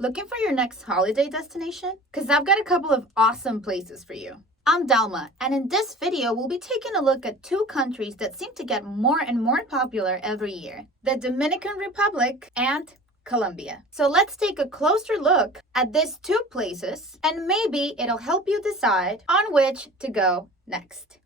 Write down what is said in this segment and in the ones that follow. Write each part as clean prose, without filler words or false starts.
Looking for your next holiday destination? Because I've got a couple of awesome places for you. I'm Dalma, and in this video, we'll be taking a look at two countries that seem to get more and more popular every year, the Dominican Republic and Colombia. So let's take a closer look at these two places, and maybe it'll help you decide on which to go next.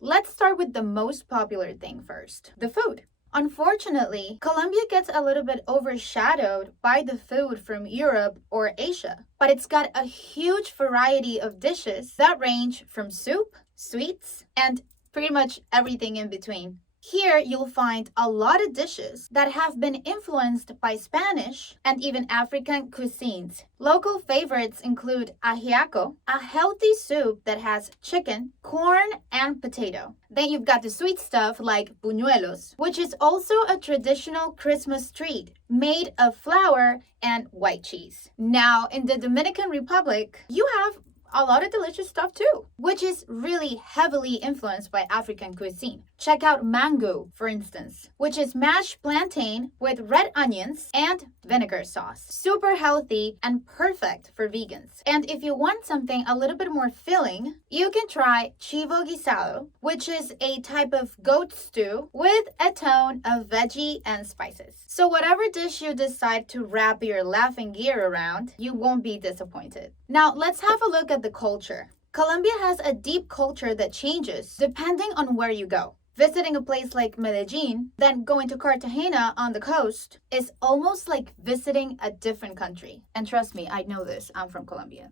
Let's start with the most popular thing first, the food. Unfortunately, Colombia gets a little bit overshadowed by the food from Europe or Asia, but it's got a huge variety of dishes that range from soup, sweets, and pretty much everything in between. Here, you'll find a lot of dishes that have been influenced by Spanish and even African cuisines. Local favorites include ajiaco, a healthy soup that has chicken, corn, and potato. Then you've got the sweet stuff like buñuelos, which is also a traditional Christmas treat made of flour and white cheese. Now, in the Dominican Republic, you have a lot of delicious stuff too, which is really heavily influenced by African cuisine. Check out mango, for instance, which is mashed plantain with red onions and vinegar sauce. Super healthy and perfect for vegans. And if you want something a little bit more filling, you can try chivo guisado, which is a type of goat stew with a tone of veggie and spices. So whatever dish you decide to wrap your laughing gear around, you won't be disappointed. Now let's have a look at the culture. Colombia has a deep culture that changes depending on where you go. Visiting a place like Medellin, then going to Cartagena on the coast, is almost like visiting a different country. And trust me, I know this, I'm from Colombia.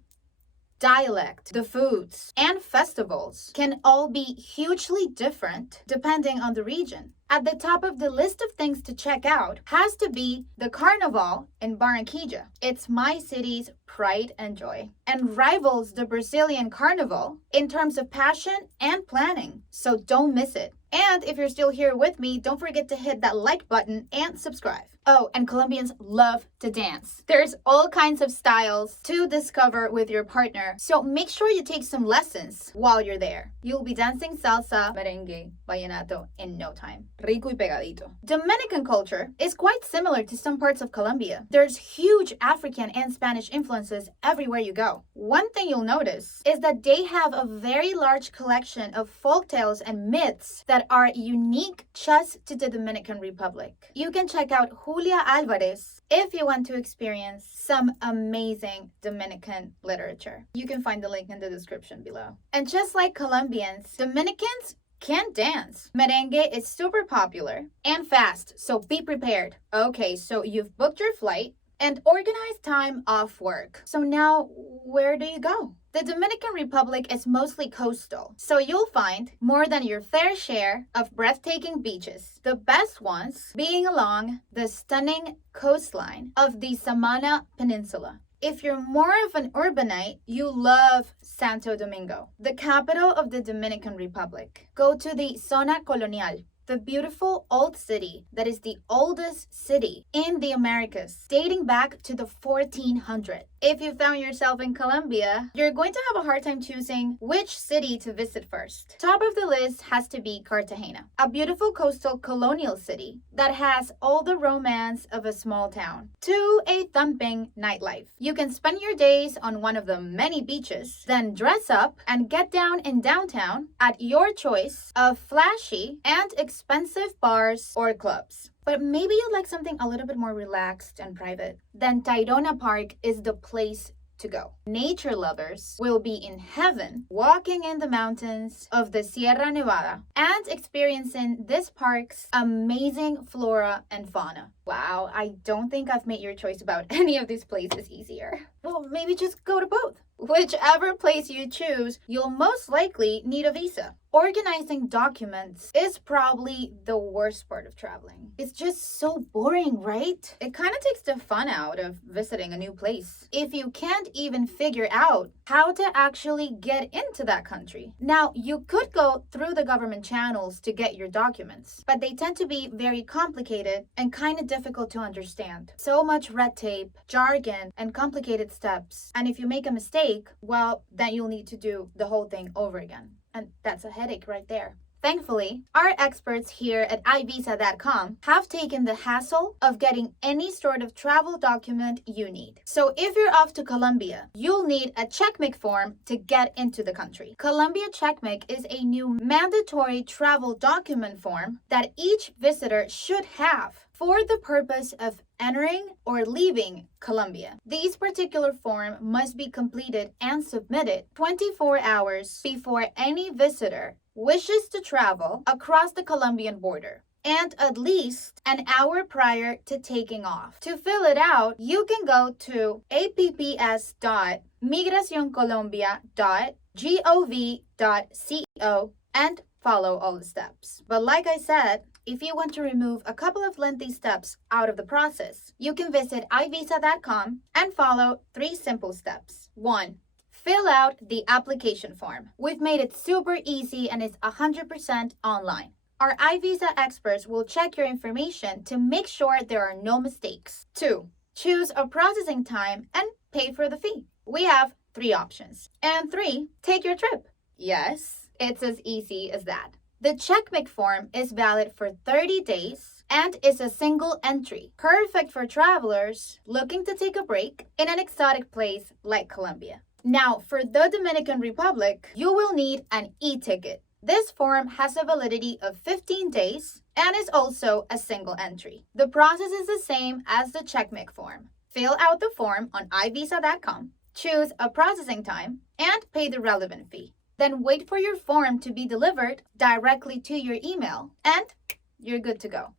Dialect, the foods, and festivals can all be hugely different depending on the region. At the top of the list of things to check out has to be the Carnival in Barranquilla. It's my city's pride and joy, and rivals the Brazilian Carnival in terms of passion and planning, so don't miss it. And if you're still here with me, don't forget to hit that like button and subscribe. Oh, and Colombians love to dance. There's all kinds of styles to discover with your partner, so make sure you take some lessons while you're there. You'll be dancing salsa, merengue, vallenato in no time. Rico y pegadito. Dominican culture is quite similar to some parts of Colombia. There's huge African and Spanish influences everywhere you go. One thing you'll notice is that they have a very large collection of folktales and myths that are unique just to the Dominican Republic. You can check out Julia Alvarez if you want to experience some amazing Dominican literature. You can find the link in the description below. And just like Colombians, Dominicans can dance. Merengue is super popular and fast, so be prepared. Okay, so you've booked your flight and organized time off work. So now, where do you go? The Dominican Republic is mostly coastal, so you'll find more than your fair share of breathtaking beaches. The best ones being along the stunning coastline of the Samana Peninsula. If you're more of an urbanite, you love Santo Domingo, the capital of the Dominican Republic. Go to the Zona Colonial, the beautiful old city that is the oldest city in the Americas, dating back to the 1400s. If you found yourself in Colombia, you're going to have a hard time choosing which city to visit first. Top of the list has to be Cartagena, a beautiful coastal colonial city that has all the romance of a small town to a thumping nightlife. You can spend your days on one of the many beaches, then dress up and get down in downtown at your choice of flashy and expensive bars or clubs. But maybe you'd like something a little bit more relaxed and private. Then Tayrona Park is the place to go. Nature lovers will be in heaven walking in the mountains of the Sierra Nevada and experiencing this park's amazing flora and fauna. Wow, I don't think I've made your choice about any of these places easier. Well, maybe just go to both. Whichever place you choose, you'll most likely need a visa. Organizing documents is probably the worst part of traveling. It's just so boring, right? It kind of takes the fun out of visiting a new place. If you can't even figure out how to actually get into that country. Now, you could go through the government channels to get your documents, but they tend to be very complicated and kind of difficult to understand. So much red tape, jargon, and complicated steps. And if you make a mistake, well, then you'll need to do the whole thing over again. And that's a headache right there. Thankfully, our experts here at iVisa.com have taken the hassle of getting any sort of travel document you need. So if you're off to Colombia, you'll need a CheckMate form to get into the country. Colombia CheckMate is a new mandatory travel document form that each visitor should have for the purpose of entering or leaving Colombia. These particular form must be completed and submitted 24 hours before any visitor wishes to travel across the Colombian border and at least an hour prior to taking off. To fill it out, you can go to apps.migracioncolombia.gov.co and follow all the steps. But like I said, if you want to remove a couple of lengthy steps out of the process, you can visit iVisa.com and follow 3 simple steps. 1. Fill out the application form. We've made it super easy and it's 100% online. Our iVisa experts will check your information to make sure there are no mistakes. 2. Choose a processing time and pay for the fee. We have 3 options. And 3. Take your trip. Yes, it's as easy as that. The CheckMate form is valid for 30 days and is a single entry, perfect for travelers looking to take a break in an exotic place like Colombia. Now, for the Dominican Republic, you will need an e-ticket. This form has a validity of 15 days and is also a single entry. The process is the same as the CheckMate form. Fill out the form on iVisa.com, choose a processing time, and pay the relevant fee. Then wait for your form to be delivered directly to your email, and you're good to go.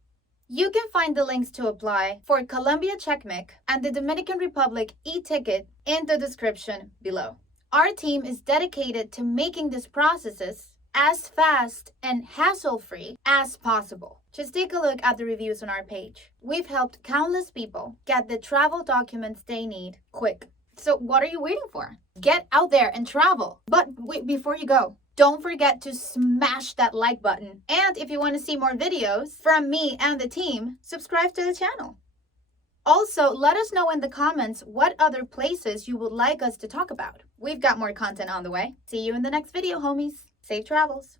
You can find the links to apply for Colombia CheckMate and the Dominican Republic e-ticket in the description below. Our team is dedicated to making these processes as fast and hassle-free as possible. Just take a look at the reviews on our page. We've helped countless people get the travel documents they need quick. So what are you waiting for? Get out there and travel. But wait, before you go, don't forget to smash that like button. And if you want to see more videos from me and the team, subscribe to the channel. Also, let us know in the comments what other places you would like us to talk about. We've got more content on the way. See you in the next video, homies. Safe travels.